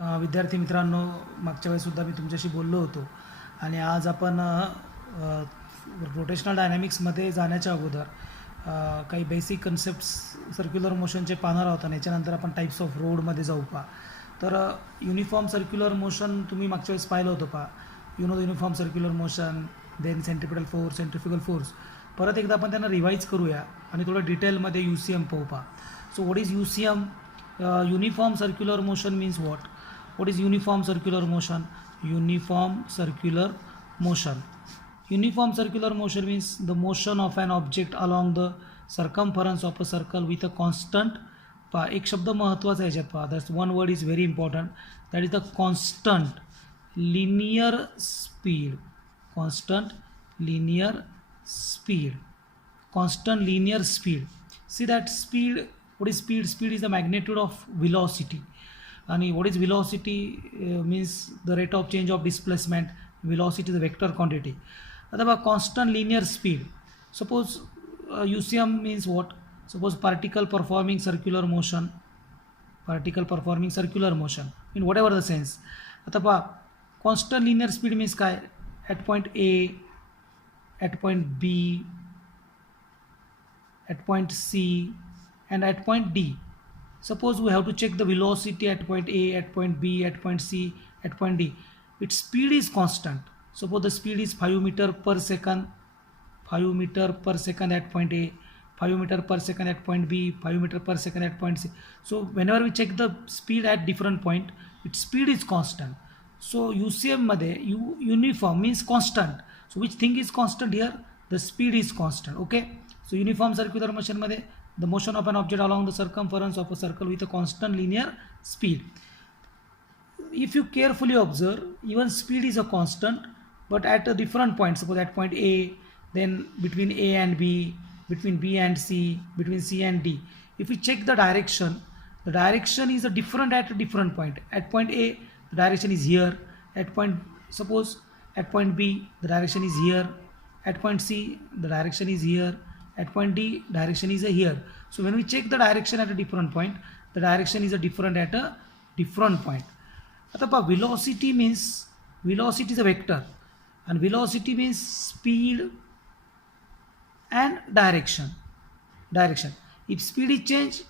विद्यार्थी मित्रांनो, मागच्या वेळेससुद्धा मी तुमच्याशी बोललो होतो आणि आज आपण रोटेशनल डायनॅमिक्समध्ये जाण्याच्या अगोदर काही बेसिक कन्सेप्ट्स सर्क्युलर मोशनचे पाहणार आहोत आणि याच्यानंतर आपण टाईप्स ऑफ रोडमध्ये जाऊ पहा. तर युनिफॉर्म सर्क्युलर मोशन तुम्ही मागच्या वेळेस पाहिलं होतं पहा. The uniform circular motion, then centripetal force, centrifugal force. परत एकदा आपण त्यांना रिवाईज करूया आणि थोडं डिटेलमध्ये UCM पाहू पहा. So what is UCM? Uniform circular motion means what? What is uniform circular motion? Uniform circular motion. Uniform circular motion means the motion of an object along the circumference of a circle with a constant. पहा, एक शब्द महत्त्वाचा आहे याच्यात पहा. That's one word is very important. That is the constant linear speed. Constant linear speed. Constant linear speed. See that speed. What is speed? Speed is the magnitude of velocity. And what is velocity? Means the rate of change of displacement. Velocity is a vector quantity. Otherwise, constant linear speed. Suppose UCM means what? Suppose particle performing circular motion. Particle performing circular motion in whatever the sense. Atapa constant linear speed means काय? At point A, at point B, at point C, and at point D. Suppose we have to check the velocity at point A, at point B, at point C, at point D. Its speed is constant. Suppose the speed is 5 meter per second, 5 meter per second at point A, 5 meter per second at point B, 5 meter per second at point C. So whenever we check the speed at different point, its speed is constant. So UCM मध्ये uniform means constant. So which thing is constant here? The speed is constant. Okay. So uniform circular motion मध्ये the motion of an object along the circumference of a circle with a constant linear speed. If you carefully observe, even speed is a constant, but at a different point. Suppose at point A, then between A and B, between B and C, between C and D. If we check the direction is a different at a different point. At point A, the direction is here. At point, suppose at point B, the direction is here. At point C, the direction is here. At point D, direction is here. So when we check the direction at a different point, the direction is a different at a different point. Atapa velocity means, velocity is a vector, and velocity means speed and direction. Direction. If speed is change,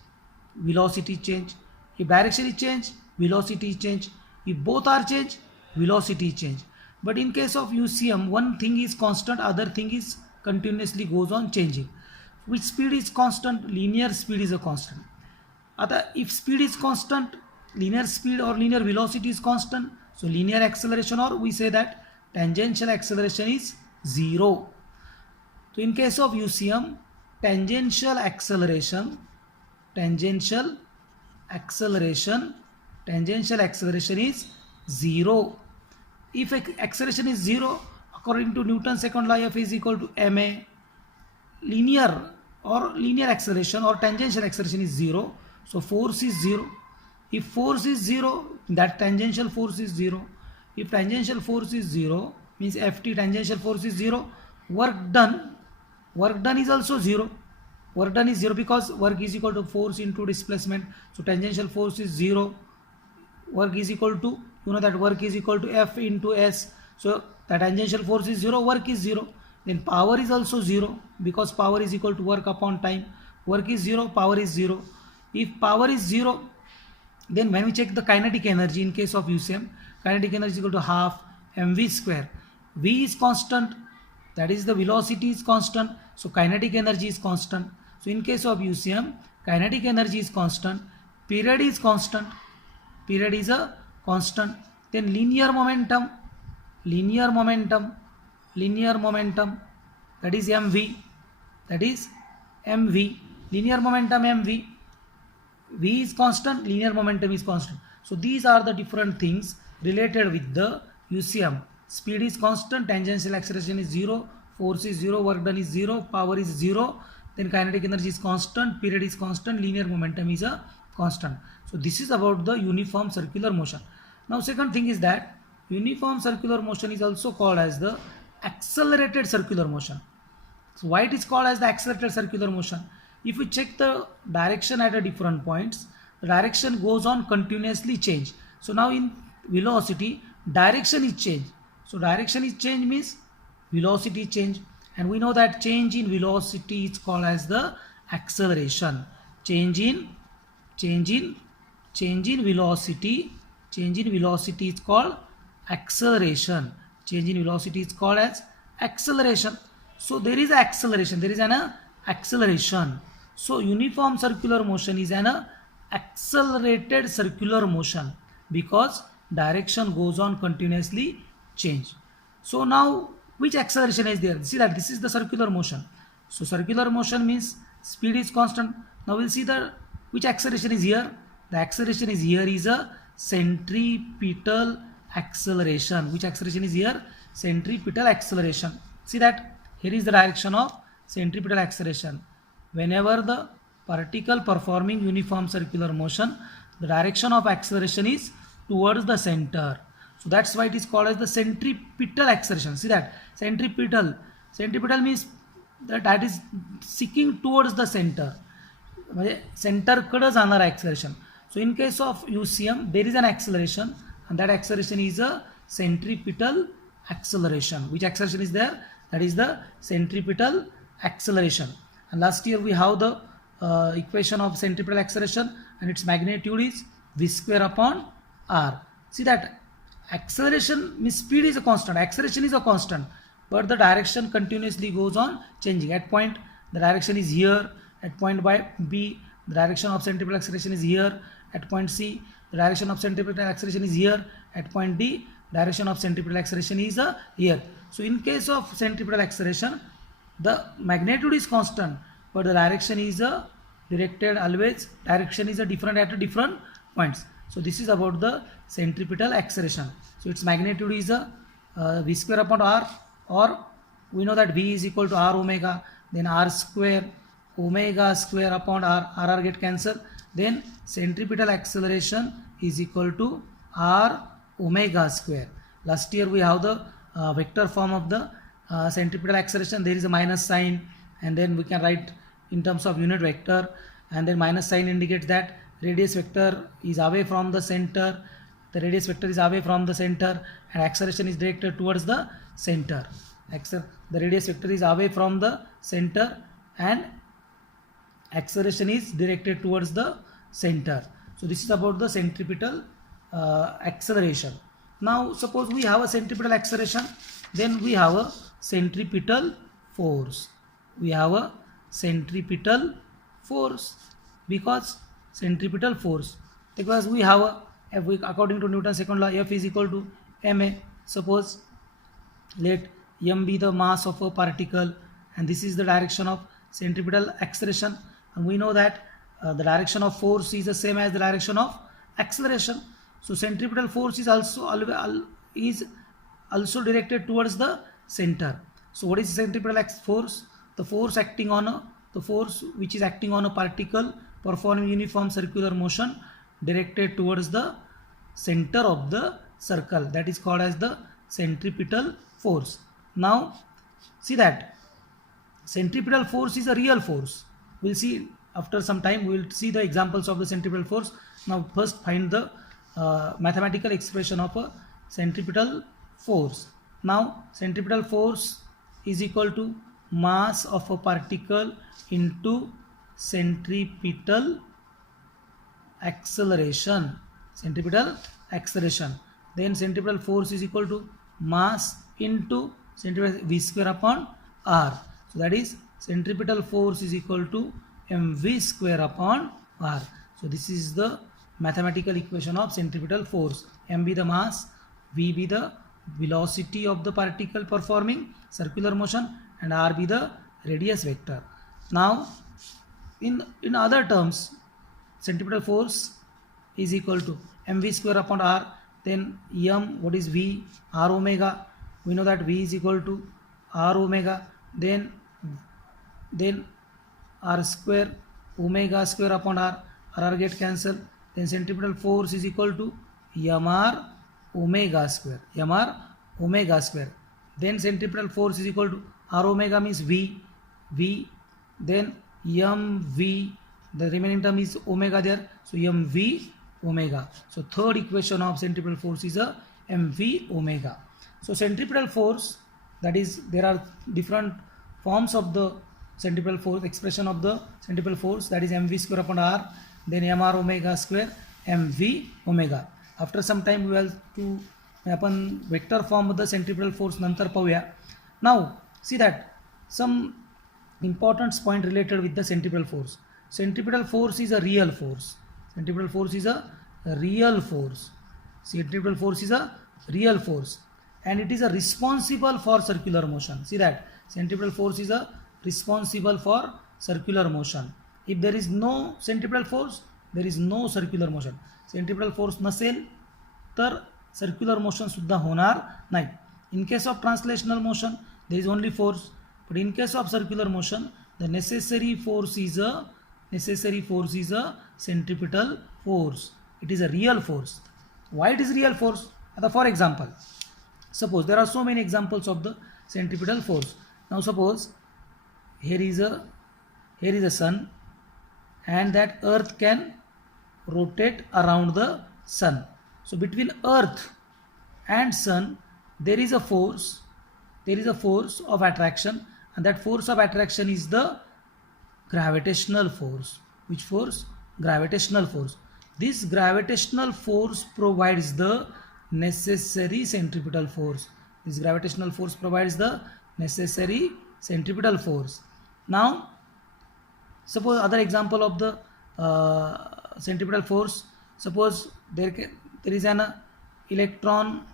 velocity change. If direction is change, velocity change. If both are change, velocity change. But in case of UCM, one thing is constant, other thing is continuously goes on changing. Which speed is constant? Linear speed is a constant. If speed is constant, linear speed or linear velocity is constant, so linear acceleration, or we say that tangential acceleration is 0. So in case of UCM, tangential acceleration is 0. If acceleration is 0, according to Newton's second law, F is equal to ma. Linear acceleration or tangential acceleration is 0, so force is 0. If force is 0, that tangential force is 0. If tangential force is 0, means Ft, tangential force is 0. Work done is also 0. Work done is 0 because work is equal to force into displacement. So tangential force is 0. Work is equal to, you know that work is equal to F into S. So the tangential force is 0, work is 0. Then power is also 0 because power is equal to work upon time. Work is 0, power is 0. If power is 0, then when we check the kinetic energy in case of UCM, kinetic energy is equal to half mv square. V is constant, that is the velocity is constant, so kinetic energy is constant. So in case of UCM, kinetic energy is constant, period is constant, period is a constant. Then linear momentum, that is mv, linear momentum mv. V is constant, linear momentum is constant. So these are the different things related with the UCM. Speed is constant, tangential acceleration is 0, force is 0, work done is 0, power is 0, then kinetic energy is constant, period is constant, linear momentum is a constant. So this is about the uniform circular motion. Now second thing is that uniform circular motion is also called as the accelerated circular motion. So why it is called as the accelerated circular motion? If we check the direction at a different points, the direction goes on continuously change. So now in velocity, direction is change. So direction is change means velocity change, and we know that change in velocity is called as the acceleration. Change in change in change in velocity is called acceleration. Change in velocity is called as acceleration. So there is acceleration, there is an acceleration. So uniform circular motion is an accelerated circular motion because direction goes on continuously change. So now which acceleration is there? See that this is the circular motion. So circular motion means speed is constant. Now we'll see the which acceleration is here. The acceleration is here is a centripetal acceleration. Which acceleration is here? Centripetal acceleration. See that here is the direction of centripetal acceleration. Whenever the particle performing uniform circular motion, the direction of acceleration is towards the center. So that's why it is called as the centripetal acceleration. See that centripetal means that is seeking towards the center. Center कडे जाणार acceleration. So in case of UCM, there is an acceleration, and that acceleration is a centripetal acceleration. Which acceleration is there? That is the centripetal acceleration. And last year we have the equation of centripetal acceleration, and its magnitude is v square upon r. See that acceleration means speed is a constant, acceleration is a constant, but the direction continuously goes on changing. At point the direction is here, at point by B the direction of centripetal acceleration is here, at point C the direction of centripetal acceleration is here, at point D direction of centripetal acceleration is here. So in case of centripetal acceleration, the magnitude is constant, but the direction is directed always, direction is different at different points. So this is about the centripetal acceleration. So its magnitude is v square upon r, or we know that v is equal to r omega, then r square omega square upon r get cancelled, then centripetal acceleration is equal to r omega square. Last year we have the vector form of the centripetal acceleration. There is a minus sign, and then we can write in terms of unit vector, and then minus sign indicates that radius vector is away from the center, the radius vector is away from the center, and acceleration is directed towards the center. The radius vector is away from the center and acceleration is directed towards the center. So this is about the centripetal acceleration. Now suppose we have a centripetal acceleration, then we have a centripetal force. We have a centripetal force because centripetal force, because we have a according to Newton's second law, F is equal to ma. Suppose let m be the mass of a particle, and this is the direction of centripetal acceleration, and we know that the direction of force is the same as the direction of acceleration. So centripetal force is also directed towards the center. So what is centripetal force? The force which is acting on a particle performing uniform circular motion directed towards the center of the circle, that is called as the centripetal force. Now see that centripetal force is a real force. We'll see after some time, we will see the examples of the centripetal force. Now first find the mathematical expression of a centripetal force. Now centripetal force is equal to mass of a particle into centripetal acceleration. Centripetal acceleration. Then centripetal force is equal to mass into centripetal v square upon r. So that is centripetal force is equal to mv square upon r. So this is the mathematical equation of centripetal force. M be the mass, v be the velocity of the particle performing circular motion, and r be the radius vector. Now in other terms, centripetal force is equal to mv square upon r, then m, what is v, r omega, we know that v is equal to r omega, then r square omega square upon r get cancelled, then centripetal force is equal to mr omega square, then centripetal force is equal to r omega means v, then mv, the remaining term is omega there, so mv omega. So third equation of centripetal force is a mv omega. So centripetal force, that is, there are different forms of the centripetal force, expression of the centripetal force, that is mv square upon r, then mr omega square mv omega. After some time we will to आपण vector form the centripetal force नंतर पाहूया. Now see that some important point related with the centripetal force. Centripetal force is a real force. Centripetal force is a real force. Centripetal force is a real force, and it is a responsible for circular motion. See that centripetal force is a responsible for circular motion. If there is no centripetal force, there is no circular motion. Centripetal force नसेल तर circular motion सुद्धा होणार नाही. In case of translational motion, there is only force. But in case of circular motion, the necessary force is a centripetal force. It is a real force. Why it is real force? For example, suppose there are so many examples of the centripetal force. Now suppose here is a sun, and that earth can rotate around the sun. So between earth and sun there is a force of attraction, and that force of attraction is the gravitational force. Which force? Gravitational force. This gravitational force provides the necessary centripetal force. This gravitational force provides the necessary centripetal force. Now suppose other example of the centripetal force. Suppose there is an electron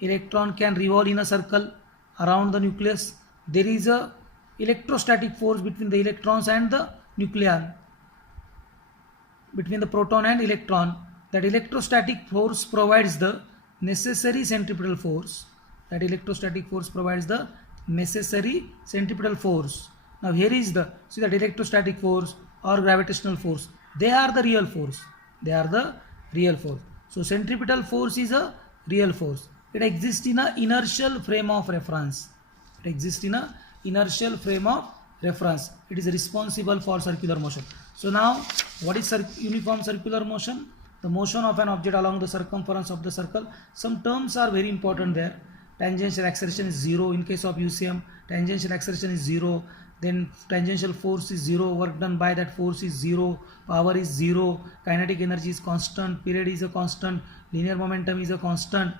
can revolve in a circle around the nucleus. There is a electrostatic force between the electrons and the nucleon, between the proton and electron. That electrostatic force provides the necessary centripetal force. That electrostatic force provides the necessary centripetal force. Now here is the, see that electrostatic force or gravitational force, they are the real force. They are the real force. So centripetal force is a real force. It exists in a inertial frame of reference. It exists in a inertial frame of reference. It is responsible for circular motion. So now what is uniform circular motion? The motion of an object along the circumference of the circle. Some terms are very important there. Tangential acceleration is 0 in case of UCM. Tangential acceleration is 0. Then tangential force is 0. Work done by that force is 0. Power is 0. Kinetic energy is constant. Period is a constant. Linear momentum is a constant.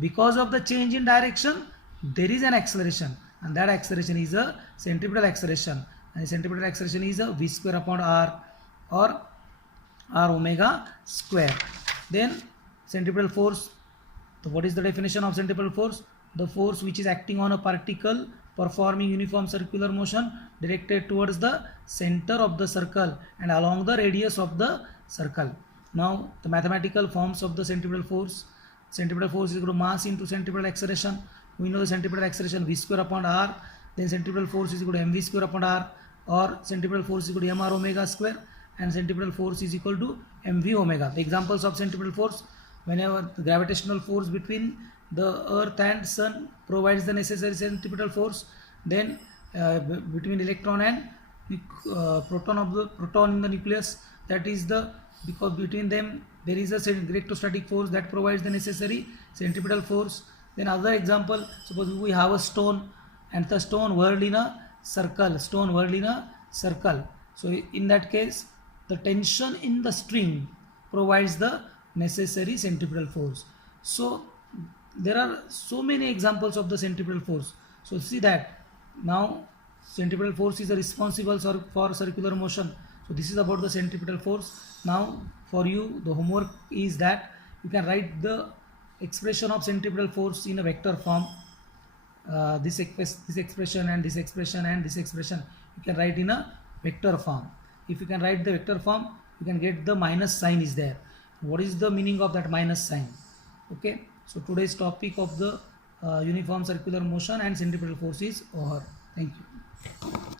Because of the change in direction, there is an acceleration, and that acceleration is a centripetal acceleration, and the centripetal acceleration is a v square upon r, or r omega square. Then centripetal force. So what is the definition of centripetal force? The force which is acting on a particle performing uniform circular motion directed towards the center of the circle and along the radius of the circle. Now the mathematical forms of the centripetal force. Centripetal force is equal to mass into centripetal acceleration. We know the centripetal acceleration v square upon r. Then centripetal force is equal to mv square upon r, or centripetal force is equal to mr omega square, and centripetal force is equal to mv omega. The examples of centripetal force: whenever the gravitational force between the earth and sun provides the necessary centripetal force, then between electron and proton in the nucleus, that is the, because between them there is a electrostatic force that provides the necessary centripetal force. Then other example, suppose we have a stone, and the stone whirled in a circle. So in that case, the tension in the string provides the necessary centripetal force. So there are so many examples of the centripetal force. So see that now centripetal force is responsible for circular motion. So this is about the centripetal force. Now for you, the homework is that you can write the expression of centripetal force in a vector form. This expression and this expression and this expression you can write in a vector form. If you can write the vector form, you can get the minus sign is there. What is the meaning of that minus sign? Okay, so today's topic of the uniform circular motion and centripetal force is over. Thank you.